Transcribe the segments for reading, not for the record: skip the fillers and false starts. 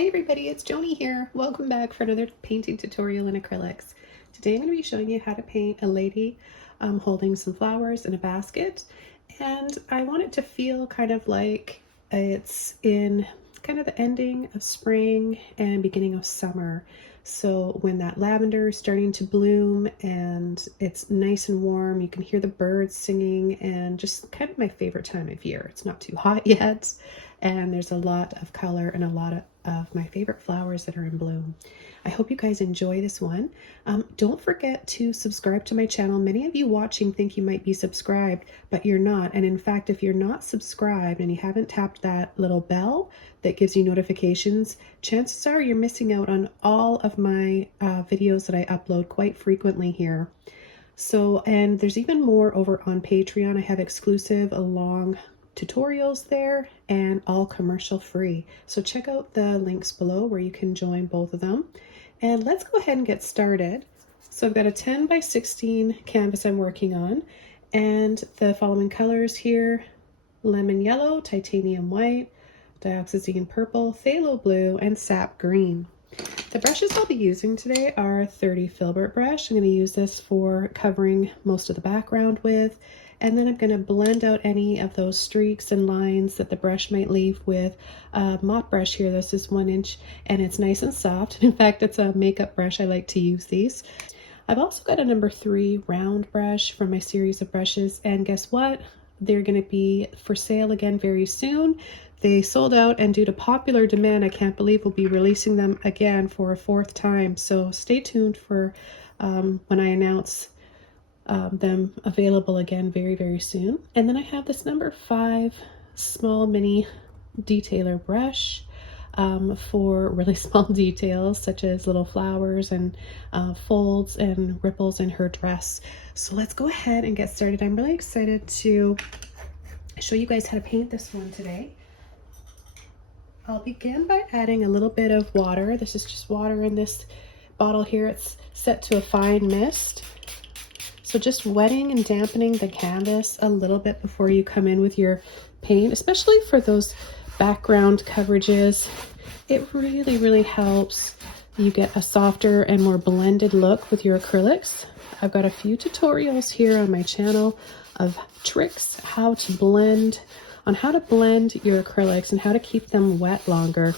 Hi everybody, it's Joni here. Welcome back for another painting tutorial in acrylics. Today I'm going to be showing you how to paint a lady holding some flowers in a basket, and I want it to feel kind of like it's in kind of the ending of spring and beginning of summer. So when that lavender is starting to bloom and it's nice and warm, you can hear the birds singing, and just kind of my favorite time of year. It's not too hot yet, and there's a lot of color and a lot of my favorite flowers that are in bloom. I hope you guys enjoy this one. Don't forget to subscribe to my channel. Many of you watching think you might be subscribed, but you're not. And in fact, if you're not subscribed and you haven't tapped that little bell that gives you notifications, chances are you're missing out on all of my videos that I upload quite frequently here. So, and there's even more over on Patreon. I have exclusive long tutorials there and all commercial free. So check out the links below where you can join both of them. And let's go ahead and get started. So I've got a 10 by 16 canvas I'm working on, and the following colors here: lemon yellow, titanium white, dioxazine purple, phthalo blue, and sap green. The brushes I'll be using today are 30 filbert brush. I'm going to use this for covering most of the background with, and then I'm going to blend out any of those streaks and lines that the brush might leave with a mop brush here. This is 1 inch and it's nice and soft. In fact, it's a makeup brush. I like to use these. I've also got a number 3 round brush from my series of brushes, and guess what? They're going to be for sale again very soon. They sold out, and due to popular demand, I can't believe we'll be releasing them again for a 4th time. So stay tuned for when I announce them available again very, very soon. And then I have this number 5 small mini detailer brush for really small details such as little flowers and folds and ripples in her dress. So let's go ahead and get started. I'm really excited to show you guys how to paint this one today. I'll begin by adding a little bit of water. This is just water in this bottle here. It's set to a fine mist. So just wetting and dampening the canvas a little bit before you come in with your paint, especially for those background coverages. It really, really helps you get a softer and more blended look with your acrylics. I've got a few tutorials here on my channel of tricks on how to blend your acrylics and how to keep them wet longer.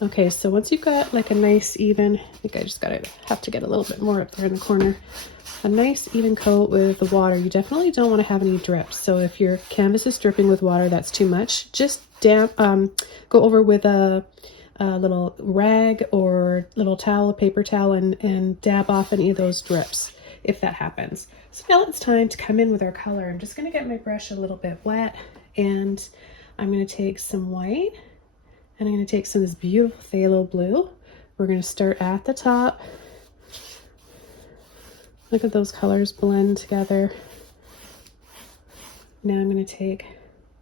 Okay, so once you've got like a nice even, I think I just have to get a little bit more up there in the corner, a nice even coat with the water. You definitely don't want to have any drips. So if your canvas is dripping with water, that's too much. Just go over with a little rag or little towel, paper towel, and dab off any of those drips if that happens. So now it's time to come in with our color. I'm just going to get my brush a little bit wet, and I'm going to take some white, and I'm going to take some of this beautiful phthalo blue. We're going to start at the top. Look at those colors blend together. Now I'm going to take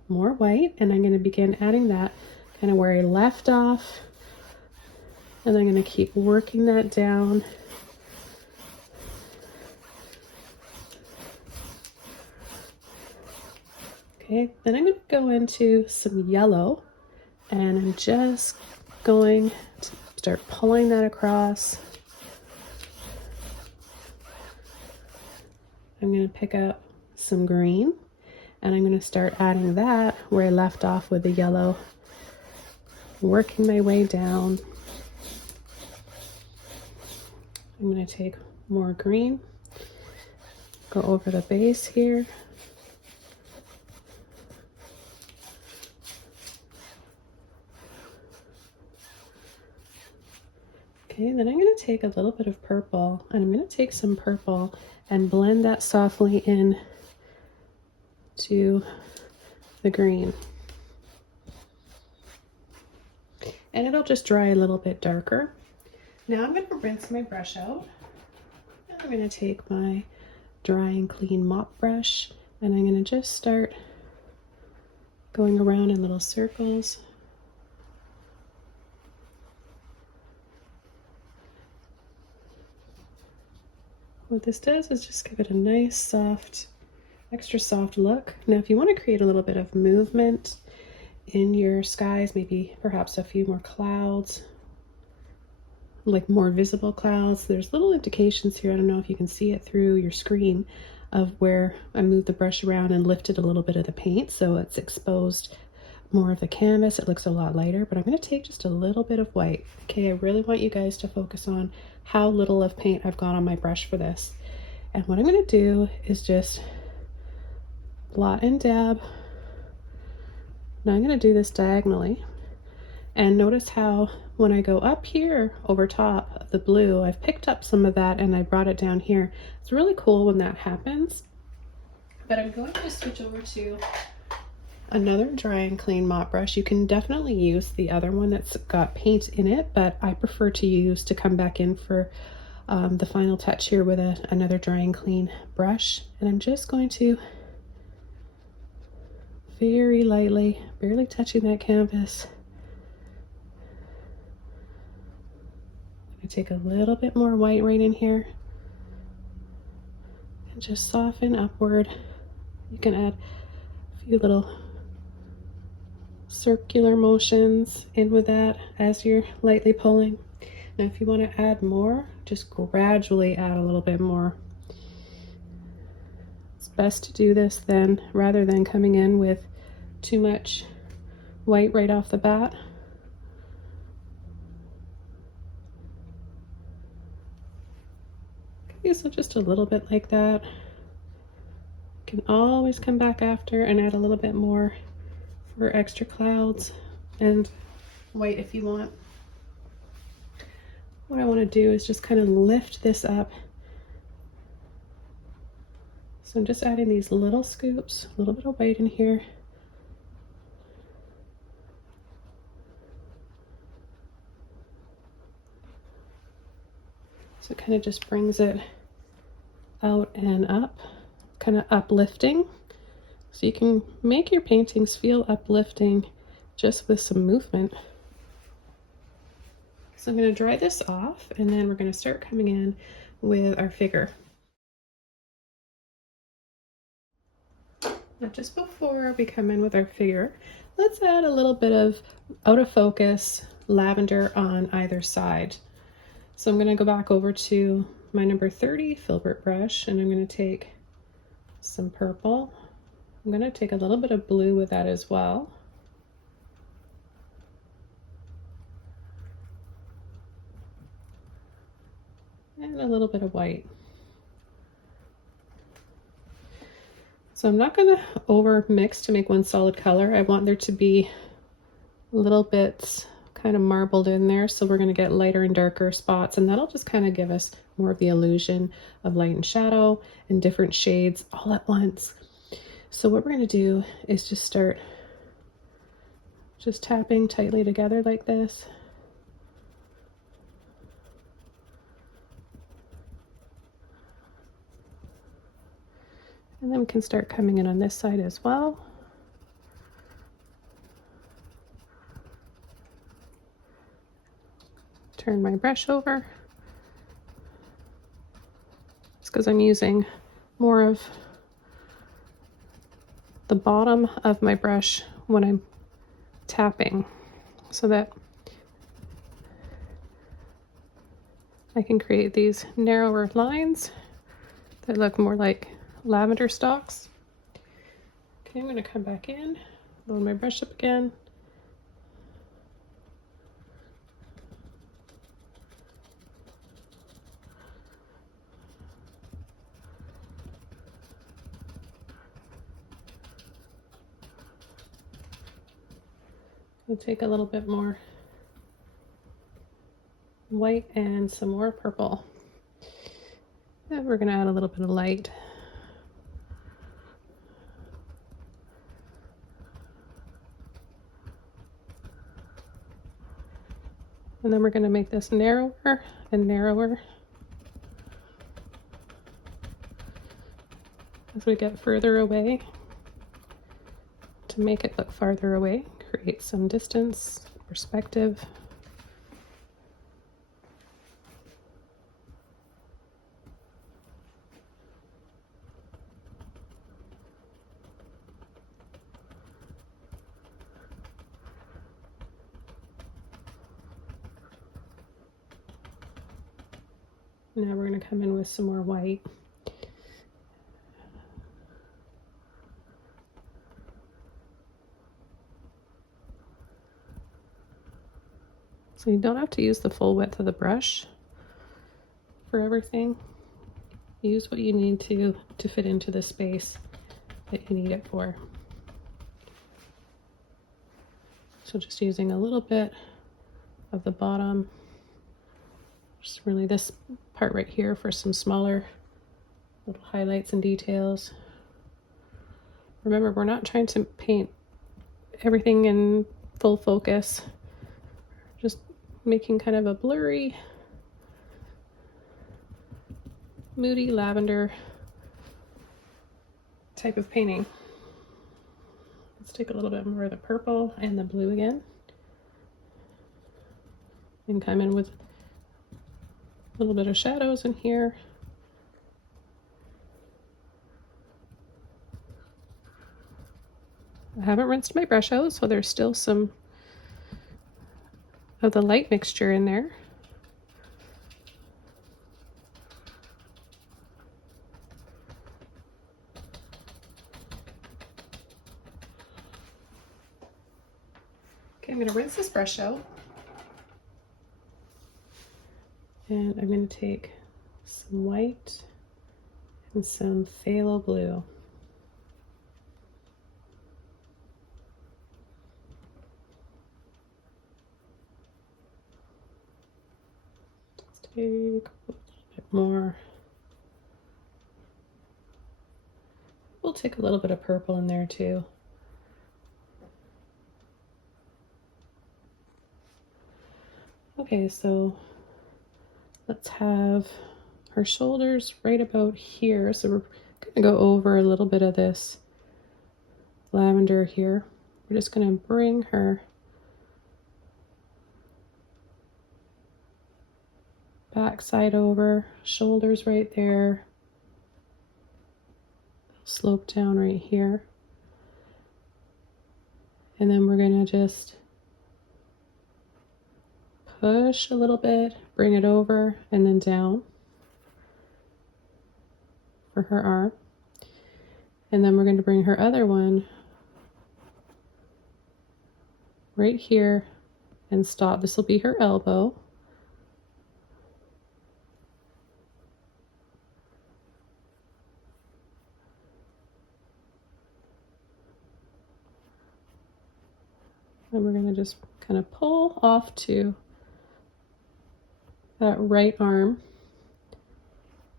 more white, and I'm going to begin adding that kind of where I left off. And I'm going to keep working that down. Okay, then I'm going to go into some yellow, and I'm just going to start pulling that across. I'm going to pick up some green, and I'm going to start adding that where I left off with the yellow, working my way down. I'm going to take more green, go over the base here. Okay, then I'm going to take a little bit of purple, and I'm going to take some purple and blend that softly in to the green. And it'll just dry a little bit darker. Now I'm going to rinse my brush out. I'm going to take my dry and clean mop brush, and I'm going to just start going around in little circles. What this does is just give it a nice soft, extra soft look. Now if you want to create a little bit of movement in your skies, maybe perhaps a few more clouds, like more visible clouds. There's little indications here. I don't know if you can see it through your screen of where I moved the brush around and lifted a little bit of the paint, so it's exposed more of the canvas. It looks a lot lighter, but I'm going to take just a little bit of white. Okay, I really want you guys to focus on how little of paint I've got on my brush for this. And what I'm going to do is just blot and dab. Now I'm going to do this diagonally, and notice how when I go up here over top of the blue, I've picked up some of that and I brought it down here. It's really cool when that happens. But I'm going to switch over to another dry and clean mop brush. You can definitely use the other one that's got paint in it, but I prefer to come back in for the final touch here with another dry and clean brush. And I'm just going to very lightly, barely touching that canvas. I take a little bit more white right in here and just soften upward. You can add a few little circular motions in with that as you're lightly pulling. Now if you want to add more, just gradually add a little bit more. It's best to do this then rather than coming in with too much white right off the bat. So just a little bit like that. You can always come back after and add a little bit more for extra clouds and white if you want. What I want to do is just kind of lift this up. So I'm just adding these little scoops, a little bit of white in here. So it kind of just brings it out and up, kind of uplifting. So you can make your paintings feel uplifting just with some movement. So I'm going to dry this off, and then we're going to start coming in with our figure. Now just before we come in with our figure, let's add a little bit of out of focus lavender on either side. So I'm going to go back over to my number 30 filbert brush, and I'm going to take some purple. I'm going to take a little bit of blue with that as well. And a little bit of white. So I'm not going to over mix to make one solid color. I want there to be little bits kind of marbled in there, so we're going to get lighter and darker spots, and that'll just kind of give us more of the illusion of light and shadow and different shades all at once. So what we're going to do is just start just tapping tightly together like this. And then we can start coming in on this side as well. Turn my brush over. It's because I'm using more of the bottom of my brush when I'm tapping, so that I can create these narrower lines that look more like lavender stalks. Okay, I'm going to come back in, load my brush up again. We'll take a little bit more white and some more purple. And we're going to add a little bit of light. And then we're going to make this narrower and narrower as we get further away to make it look farther away. Create some distance, perspective. Now we're going to come in with some more white. So you don't have to use the full width of the brush for everything. Use what you need to fit into the space that you need it for. So just using a little bit of the bottom, just really this part right here for some smaller little highlights and details. Remember, we're not trying to paint everything in full focus, just making kind of a blurry, moody lavender type of painting. Let's take a little bit more of the purple and the blue again and come in with a little bit of shadows in here. I haven't rinsed my brush out, so there's still some of the light mixture in there. Okay, I'm going to rinse this brush out. And I'm going to take some white and some phthalo blue. Let's take a little bit more. We'll take a little bit of purple in there too. Okay, so let's have her shoulders right about here. So we're going to go over a little bit of this lavender here. We're just going to bring her backside over, shoulders right there, slope down right here. And then we're going to just push a little bit, bring it over, and then down for her arm. And then we're going to bring her other one right here and stop. This will be her elbow. And we're going to just kind of pull off to that right arm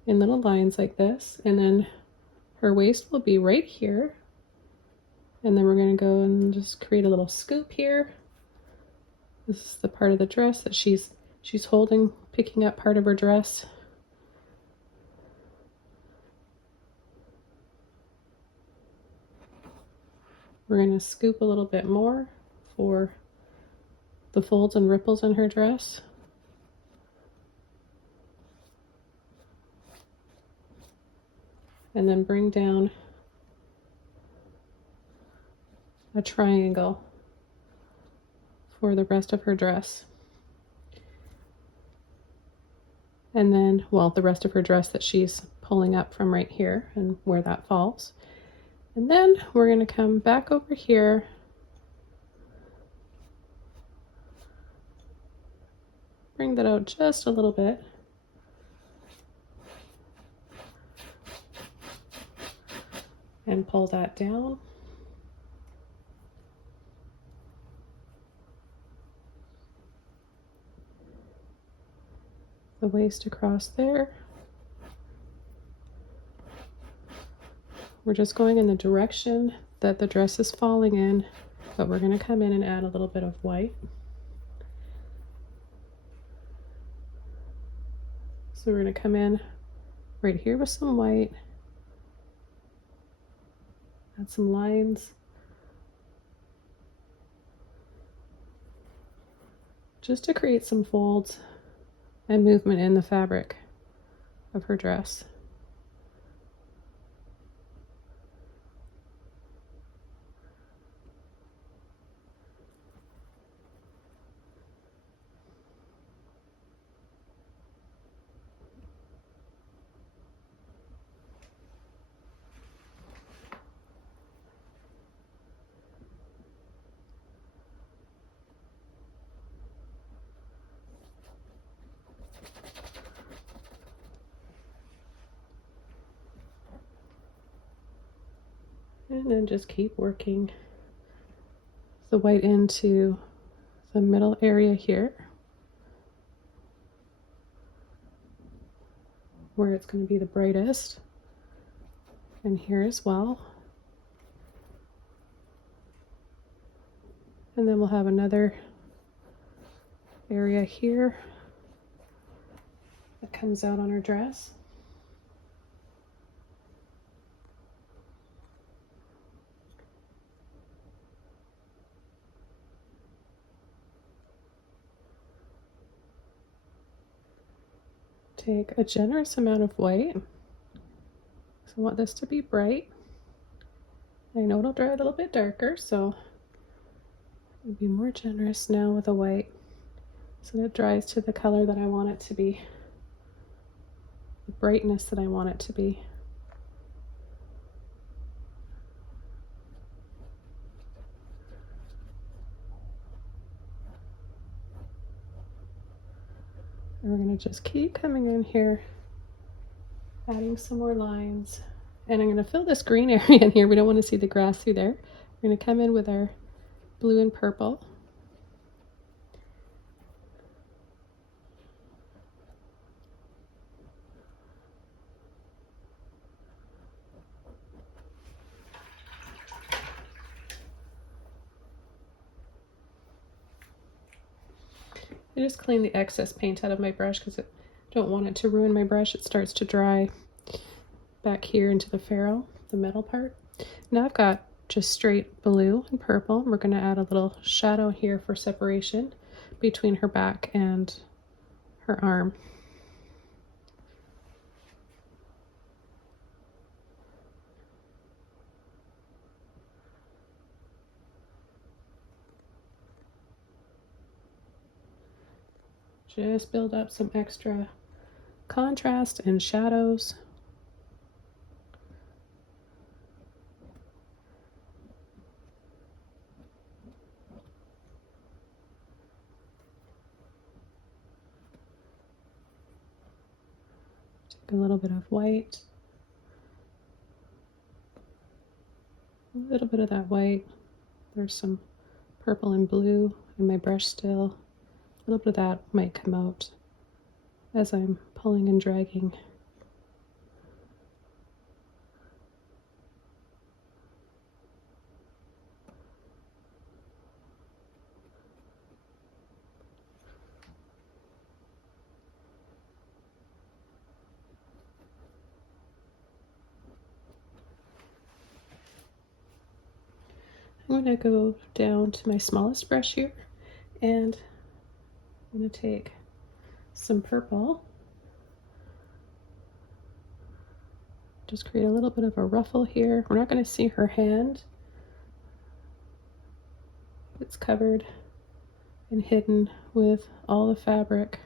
in little lines like this, and then her waist will be right here, and then we're going to go and just create a little scoop here. This is the part of the dress that she's holding, picking up part of her dress. We're going to scoop a little bit more for the folds and ripples in her dress. And then bring down a triangle for the rest of her dress. And then, well, the rest of her dress that she's pulling up from right here and where that falls. And then we're going to come back over here bring that out just a little bit. And pull that down. The waist across there. We're just going in the direction that the dress is falling in, but we're going to come in and add a little bit of white. So we're going to come in right here with some white, add some lines, just to create some folds and movement in the fabric of her dress. And then just keep working the white into the middle area here, where it's going to be the brightest, and here as well. And then we'll have another area here that comes out on her dress. Take a generous amount of white. So I want this to be bright. I know it'll dry a little bit darker, so I'll be more generous now with the white so that it dries to the color that I want it to be, the brightness that I want it to be. And we're going to just keep coming in here, adding some more lines. And I'm going to fill this green area in here. We don't want to see the grass through there. We're going to come in with our blue and purple. I just clean the excess paint out of my brush because I don't want it to ruin my brush. It starts to dry back here into the ferrule, the metal part. Now I've got just straight blue and purple. We're going to add a little shadow here for separation between her back and her arm. Just build up some extra contrast and shadows. Take a little bit of white, a little bit of that white. There's some purple and blue in my brush still. A little bit of that might come out as I'm pulling and dragging. I'm going to go down to my smallest brush here, and I'm going to take some purple, just create a little bit of a ruffle here. We're not going to see her hand. It's covered and hidden with all the fabric.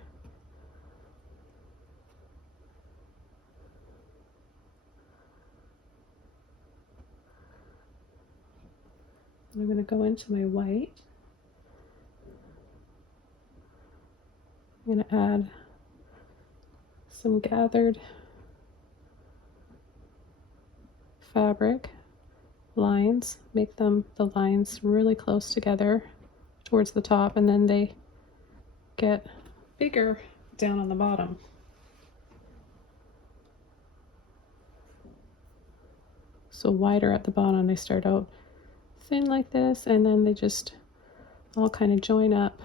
I'm going to go into my white. I'm going to add some gathered fabric lines, make them the lines really close together towards the top, and then they get bigger down on the bottom. So wider at the bottom. They start out thin like this, and then they just all kind of join up.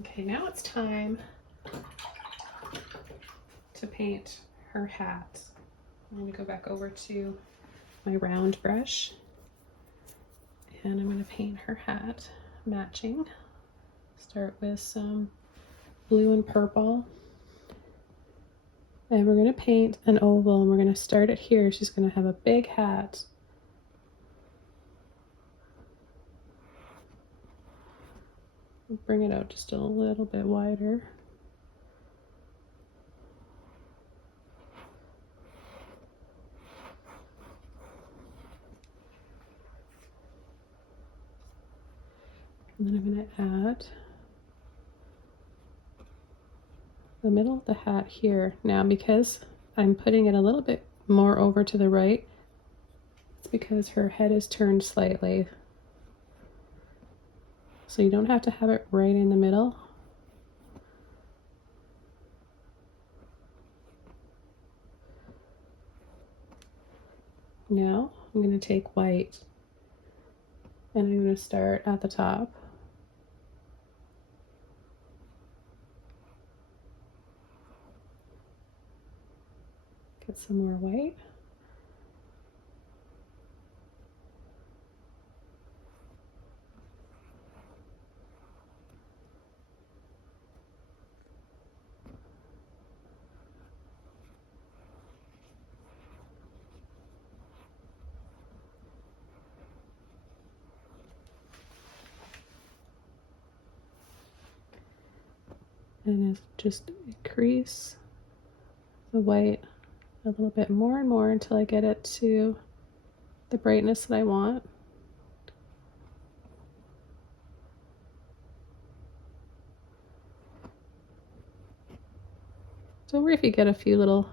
Okay, now it's time to paint her hat. I'm going to go back over to my round brush, and I'm going to paint her hat matching Start with some blue and purple. And we're going to paint an oval, and we're going to start it here. She's going to have a big hat. Bring it out just a little bit wider. And then I'm going to add the middle of the hat here. Now, because I'm putting it a little bit more over to the right, it's because her head is turned slightly. So you don't have to have it right in the middle. Now I'm going to take white and I'm going to start at the top. Get some more white. And just increase the white a little bit more and more until I get it to the brightness that I want. So if you get a few little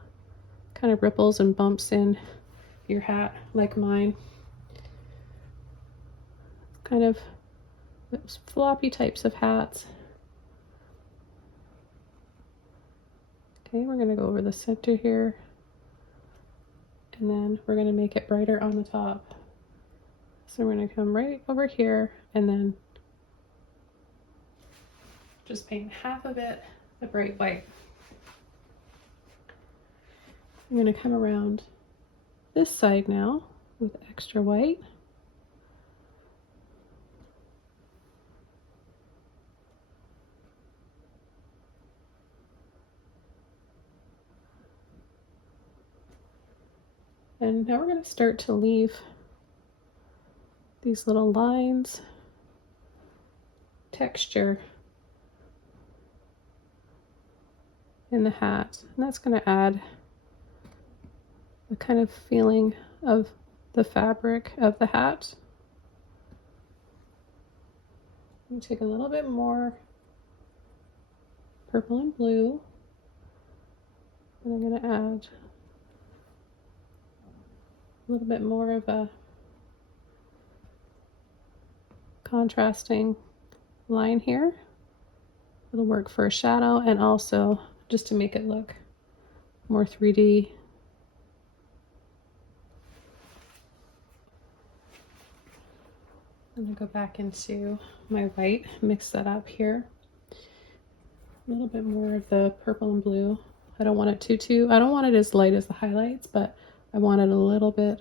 kind of ripples and bumps in your hat like mine, kind of those floppy types of hats. Okay, we're going to go over the center here, and then we're going to make it brighter on the top. So we're going to come right over here and then just paint half of it a bright white. I'm going to come around this side now with extra white. And now we're going to start to leave these little lines, texture in the hat. And that's going to add the kind of feeling of the fabric of the hat. I'm going to take a little bit more purple and blue, and I'm going to add a little bit more of a contrasting line here. It'll work for a shadow and also just to make it look more 3D. I'm going to go back into my white, mix that up here. A little bit more of the purple and blue. I don't want it I don't want it as light as the highlights, but I want it a little bit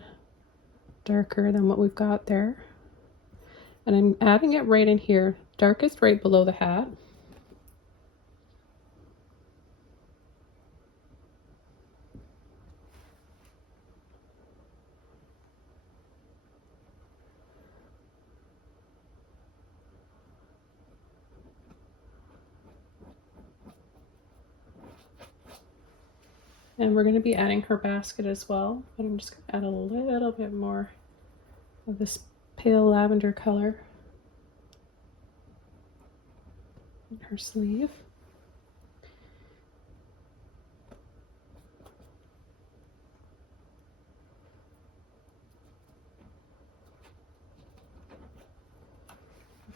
darker than what we've got there. And I'm adding it right in here, darkest right below the hat. And we're going to be adding her basket as well, but I'm just going to add a little bit more of this pale lavender color in her sleeve.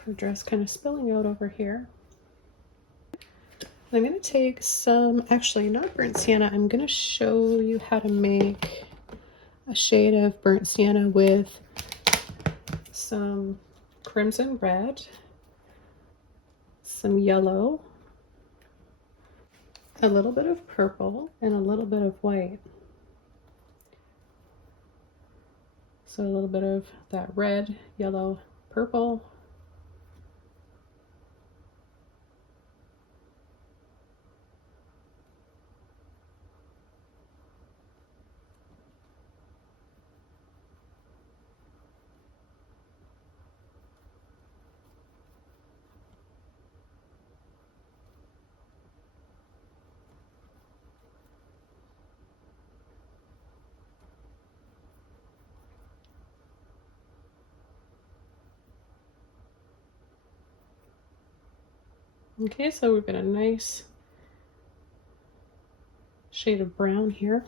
Her dress kind of spilling out over here. I'm going to take some, actually not burnt sienna, I'm going to show you how to make a shade of burnt sienna with some crimson red, some yellow, a little bit of purple, and a little bit of white. So a little bit of that red, yellow, purple, Okay, so we've got a nice shade of brown here.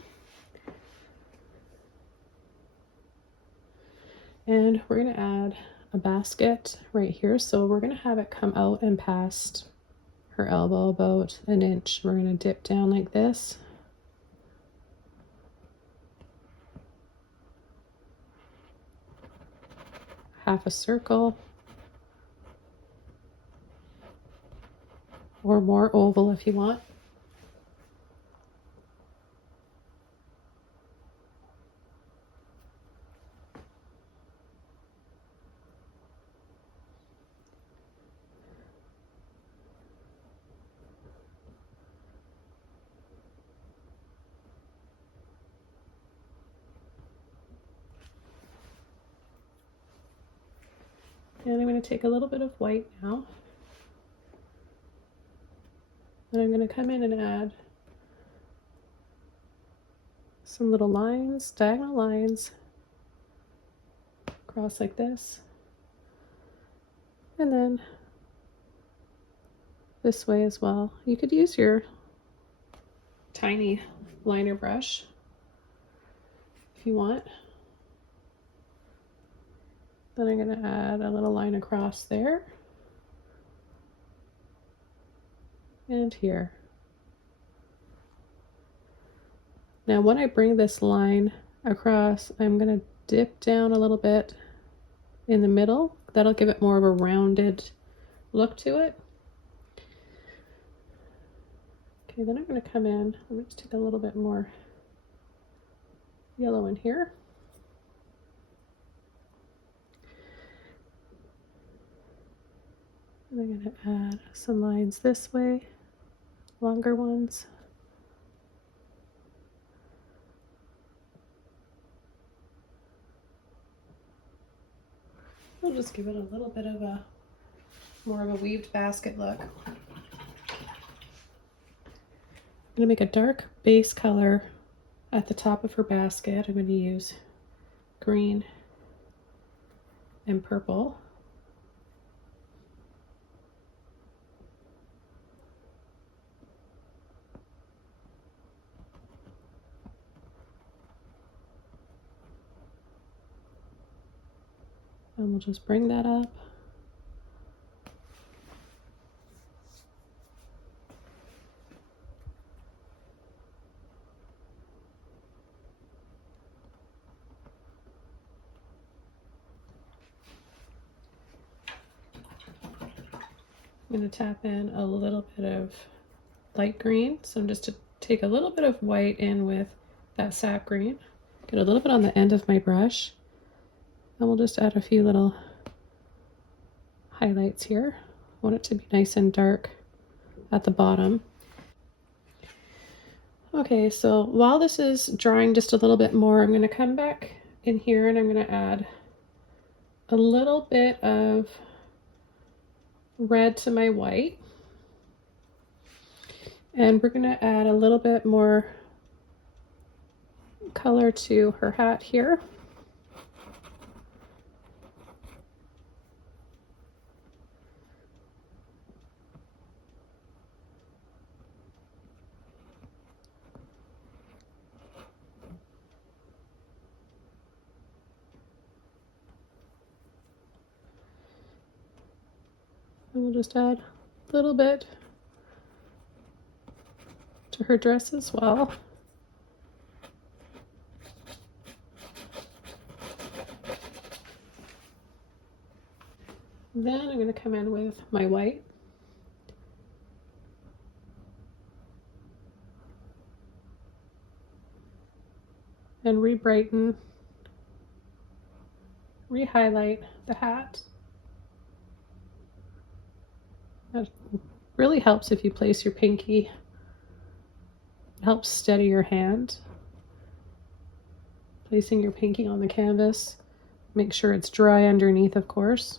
And we're going to add a basket right here. So we're going to have it come out and past her elbow about an inch. We're going to dip down like this. Half a circle. Or more oval if you want. And I'm going to take a little bit of white now. And I'm going to come in and add some little lines, diagonal lines, across like this. And then this way as well. You could use your tiny liner brush if you want. Then I'm going to add a little line across there and here. Now when I bring this line across, I'm going to dip down a little bit in the middle. That'll give it more of a rounded look to it. Okay, then I'm going to come in, let me just take a little bit more yellow in here. And I'm going to add some lines this way, longer ones. We'll just give it a little bit of a more of a weaved basket look. I'm going to make a dark base color at the top of her basket. I'm going to use green and purple. And we'll just bring that up. I'm going to tap in a little bit of light green. So I'm just to take a little bit of white in with that sap green. Get a little bit on the end of my brush. And we'll just add a few little highlights here. I want it to be nice and dark at the bottom. Okay, so while this is drying just a little bit more, I'm going to come back in here and I'm going to add a little bit of red to my white. And we're going to add a little bit more color to her hat here. And we'll just add a little bit to her dress as well. Then I'm going to come in with my white. And re-brighten, re-highlight the hat. That really helps if you place your pinky. It helps steady your hand. Placing your pinky on the canvas. Make sure it's dry underneath, of course.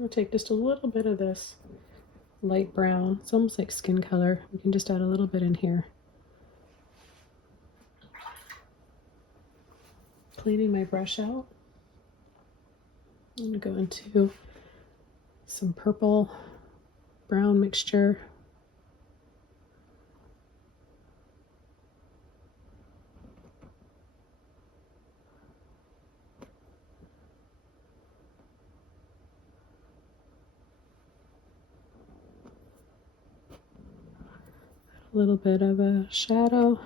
I'll take just a little bit of this light brown. It's almost like skin color. We can just add a little bit in here. Cleaning my brush out. I'm going to go into some purple brown mixture. A little bit of a shadow.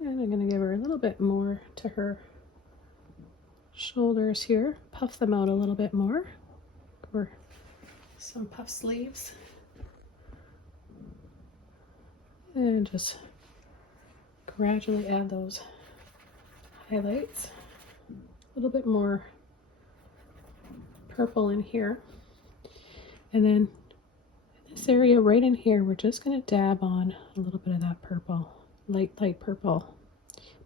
And I'm going to give her a little bit more to her shoulders here. Puff them out a little bit more. Or some puff sleeves. And just gradually add those highlights. A little bit more purple in here. And then in this area right in here, we're just going to dab on a little bit of that purple, light purple.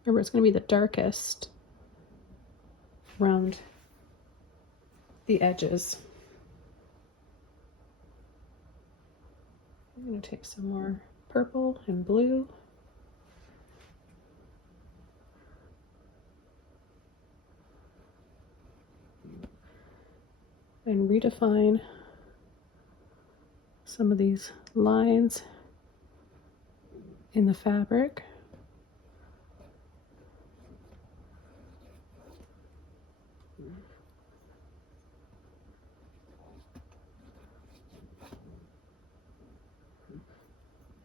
Remember, it's going to be the darkest around the edges. I'm going to take some more purple and blue. And redefine some of these lines in the fabric.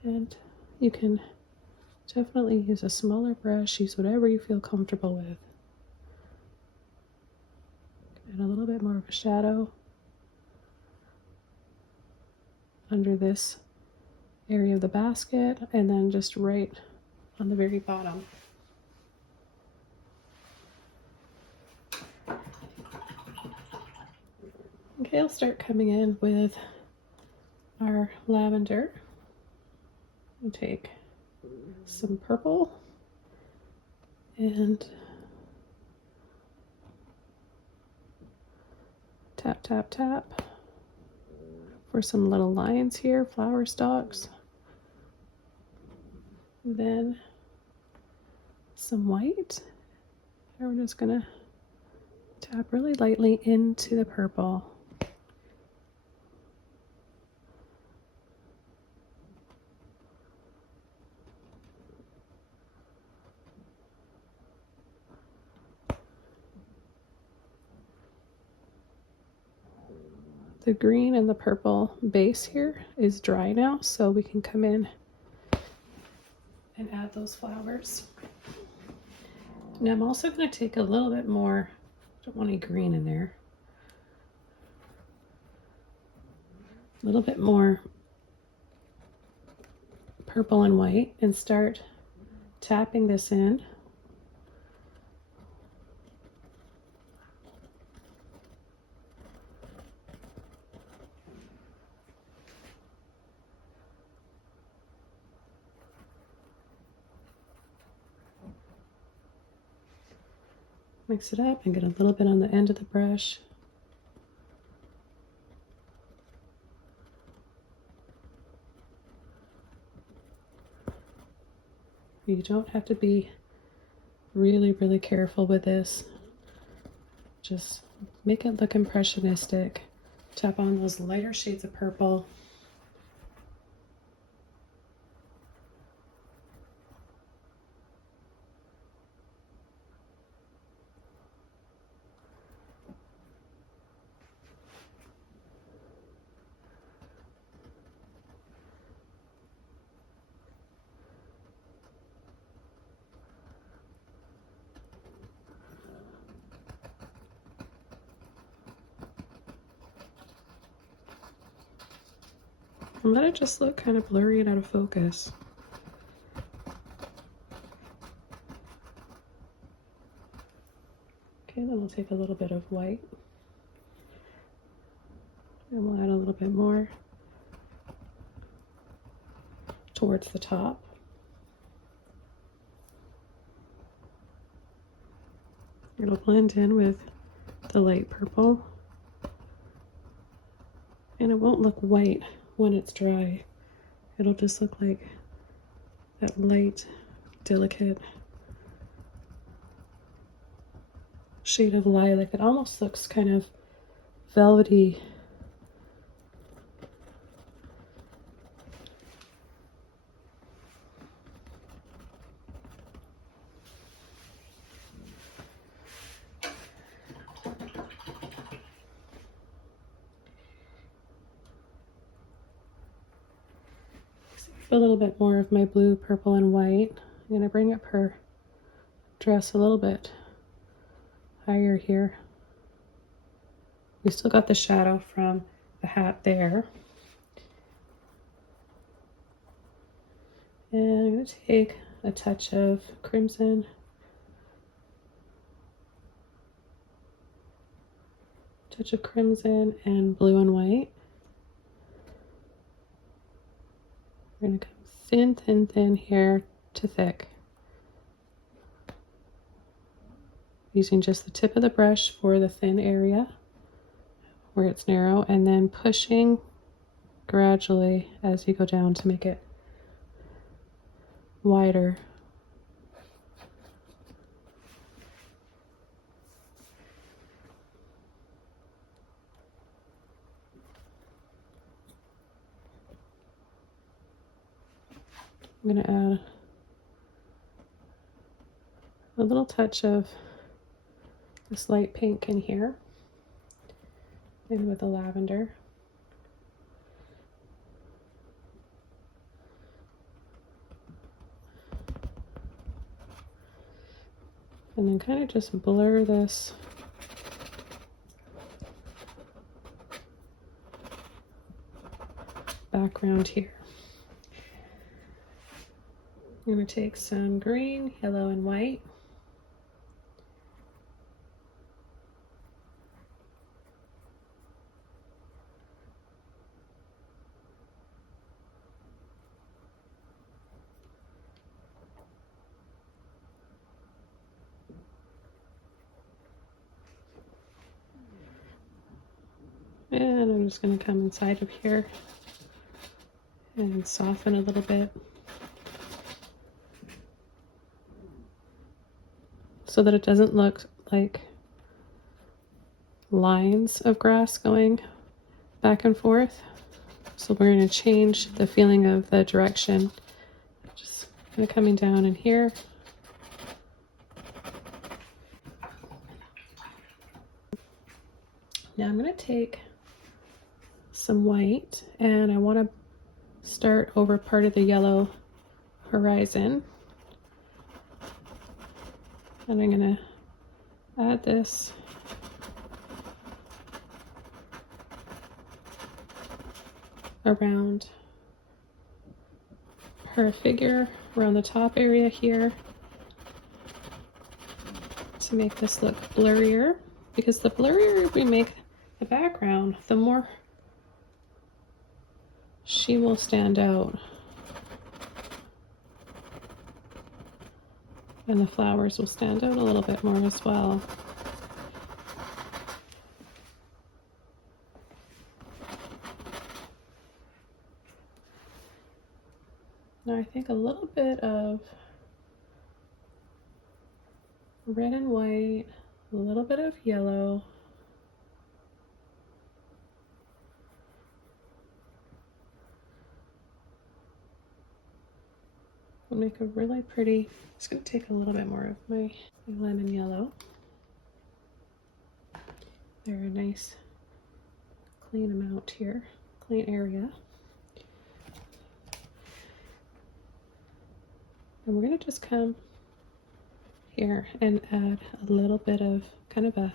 And you can definitely use a smaller brush, use whatever you feel comfortable with. And a little bit more of a shadow under this area of the basket, and then just right on the very bottom. Okay, I'll start coming in with our lavender. We'll take some purple and tap, tap, tap for some little lines here, flower stalks. Then some white. And we're just gonna tap really lightly into the purple. The green and the purple base here is dry now, so we can come in and add those flowers. Now I'm also going to take a little bit more, I don't want any green in there, a little bit more purple and white, and start tapping this in. Mix it up and get a little bit on the end of the brush. You don't have to be really careful with this. Just make it look impressionistic. Tap on those lighter shades of purple. And let it just look kind of blurry and out of focus. Okay, then we'll take a little bit of white. And we'll add a little bit more towards the top. It'll blend in with the light purple, and it won't look white when it's dry. It'll just look like that light, delicate shade of lilac. It almost looks kind of velvety. A little bit more of my blue, purple, and white. I'm going to bring up her dress a little bit higher here. We still got the shadow from the hat there. And I'm going to take a touch of crimson, and blue and white. We're going to come thin, thin, thin here to thick. Using just the tip of the brush for the thin area where it's narrow, and then pushing gradually as you go down to make it wider. I'm going to add a little touch of this light pink in here, and with the lavender. And then kind of just blur this background here. I'm going to take some green, yellow, and white. And I'm just going to come inside of here and soften a little bit so that it doesn't look like lines of grass going back and forth. So we're going to change the feeling of the direction. Just kind of coming down in here. Now I'm going to take some white, and I want to start over part of the yellow horizon. And I'm going to add this around her figure, around the top area here, to make this look blurrier, because the blurrier we make the background, the more she will stand out, and the flowers will stand out a little bit more as well. Now I think a little bit of red and white, a little bit of yellow, will make a really pretty. I'm just going to take a little bit more of my lemon yellow. They're a nice clean amount here, clean area. And we're going to just come here and add a little bit of kind of a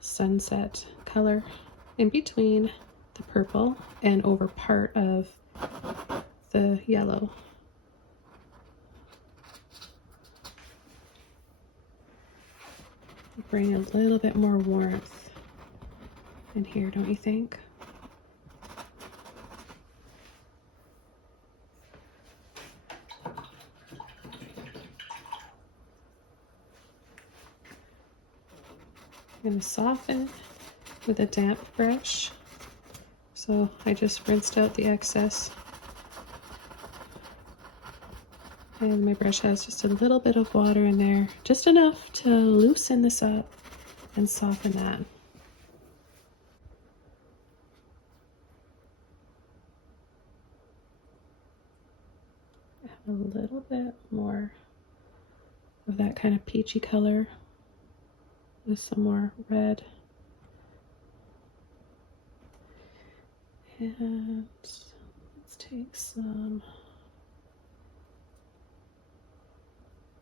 sunset color in between the purple and over part of the yellow. Bring a little bit more warmth in here, don't you think? I'm going to soften with a damp brush. So I just rinsed out the excess. And my brush has just a little bit of water in there, just enough to loosen this up and soften that. Add a little bit more of that kind of peachy color with some more red. And let's take some,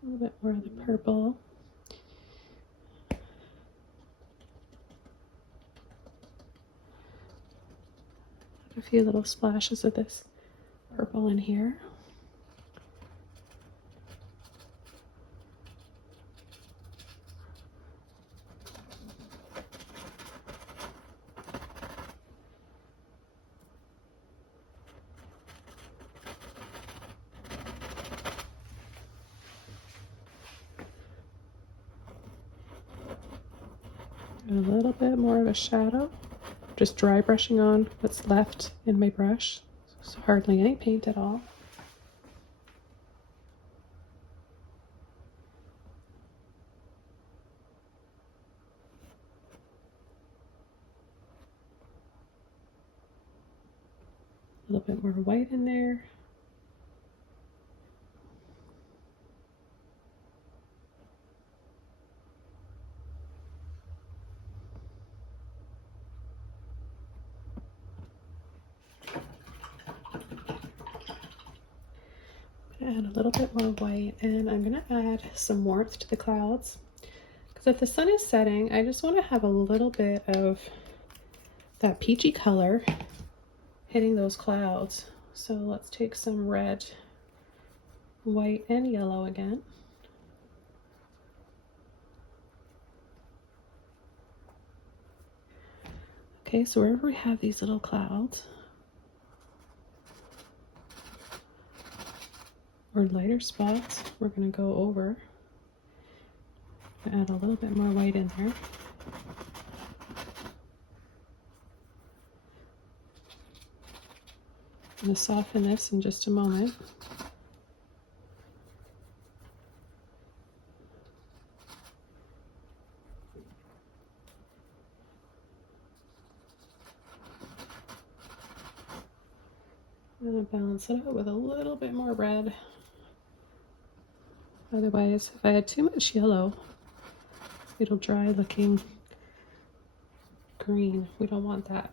a little bit more of the purple. A few little splashes of this purple in here. A little bit more of a shadow, just dry brushing on what's left in my brush, so hardly any paint at all. A little bit more white in there. Add a little bit more white, and I'm going to add some warmth to the clouds, because if the sun is setting, I just want to have a little bit of that peachy color hitting those clouds. So let's take some red, white, and yellow again. Okay, so wherever we have these little clouds or lighter spots, we're going to go over, add a little bit more white in there. I'm going to soften this in just a moment. I'm going to balance it out with a little bit more red. Otherwise, if I add too much yellow, it'll dry looking green. We don't want that.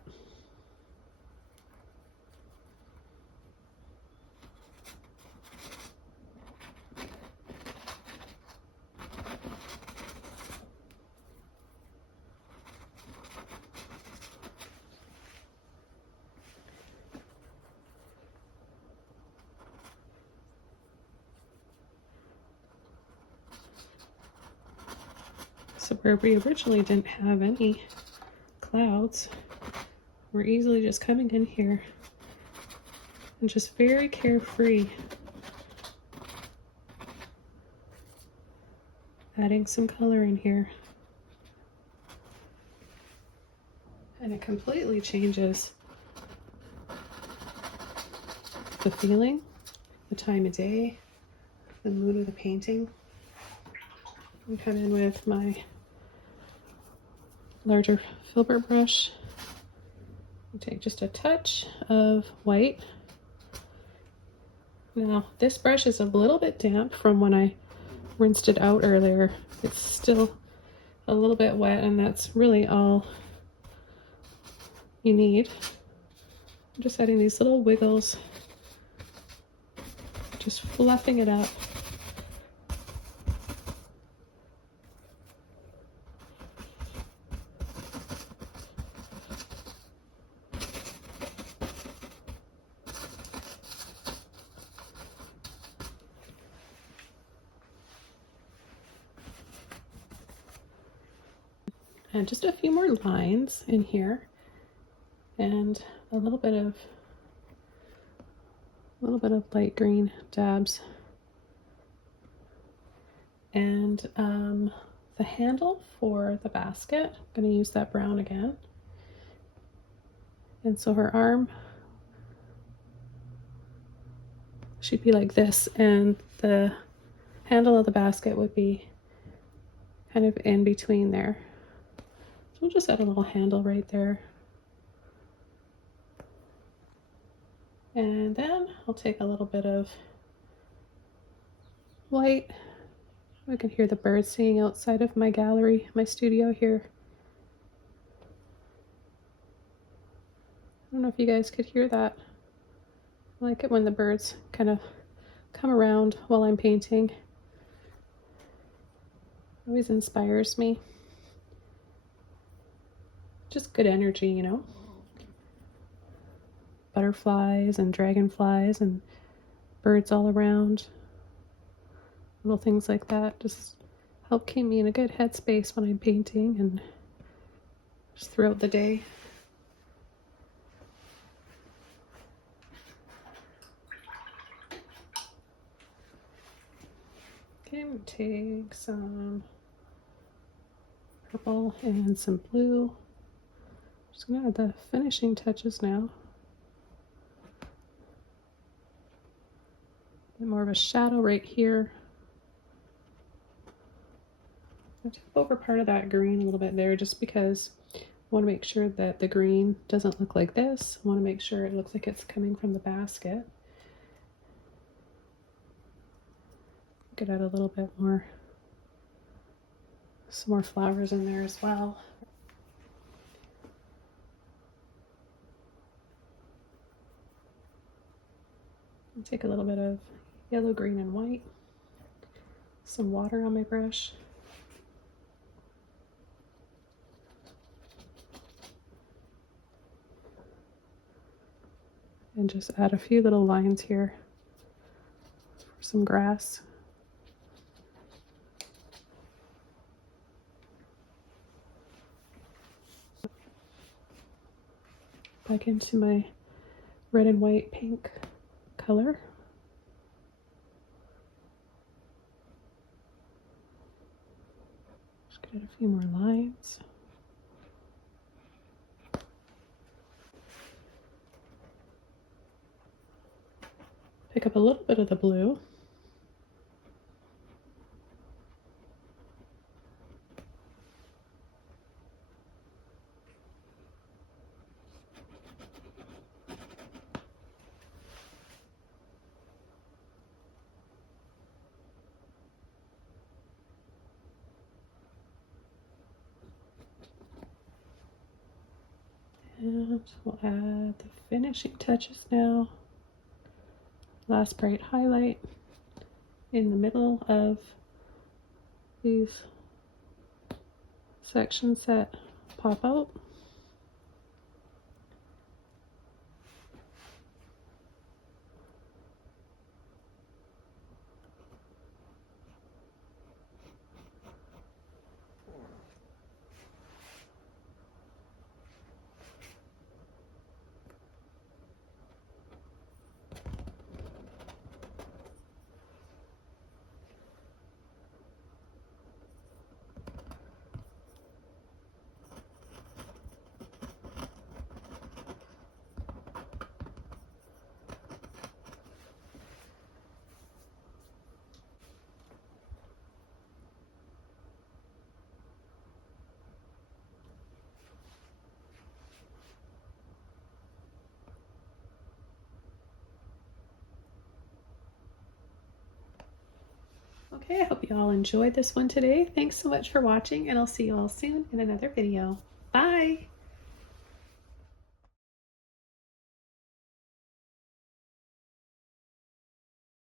So where we originally didn't have any clouds, we're easily just coming in here and just very carefree adding some color in here. And it completely changes the feeling, the time of day, the mood of the painting. I come in with my larger filbert brush and take just a touch of white. Now this brush is a little bit damp from when I rinsed it out earlier. It's still a little bit wet, and that's really all you need. I'm just adding these little wiggles, just fluffing it up. And just a few more lines in here, and a little bit of light green dabs, and the handle for the basket. I'm going to use that brown again. And so her arm should be like this, and the handle of the basket would be kind of in between there. So we'll just add a little handle right there. And then I'll take a little bit of white. I can hear the birds singing outside of my gallery, my studio here. I don't know if you guys could hear that. I like it when the birds kind of come around while I'm painting. It always inspires me. Just good energy, you know. Butterflies and dragonflies and birds all around. Little things like that just help keep me in a good headspace when I'm painting and just throughout the day. Okay, I'm going to take some purple and some blue. Just going to add the finishing touches now. A bit more of a shadow right here. I'll tip over part of that green a little bit there just because I want to make sure that the green doesn't look like this. I want to make sure it looks like it's coming from the basket. Could add a little bit more, some more flowers in there as well. I'll take a little bit of yellow, green, and white, some water on my brush. And just add a few little lines here for some grass. Back into my red and white pink color. Just get a few more lines. Pick up a little bit of the blue. And we'll add the finishing touches now. Last bright highlight in the middle of these sections that pop out. Okay, I hope you all enjoyed this one today. Thanks so much for watching, and I'll see you all soon in another video. Bye!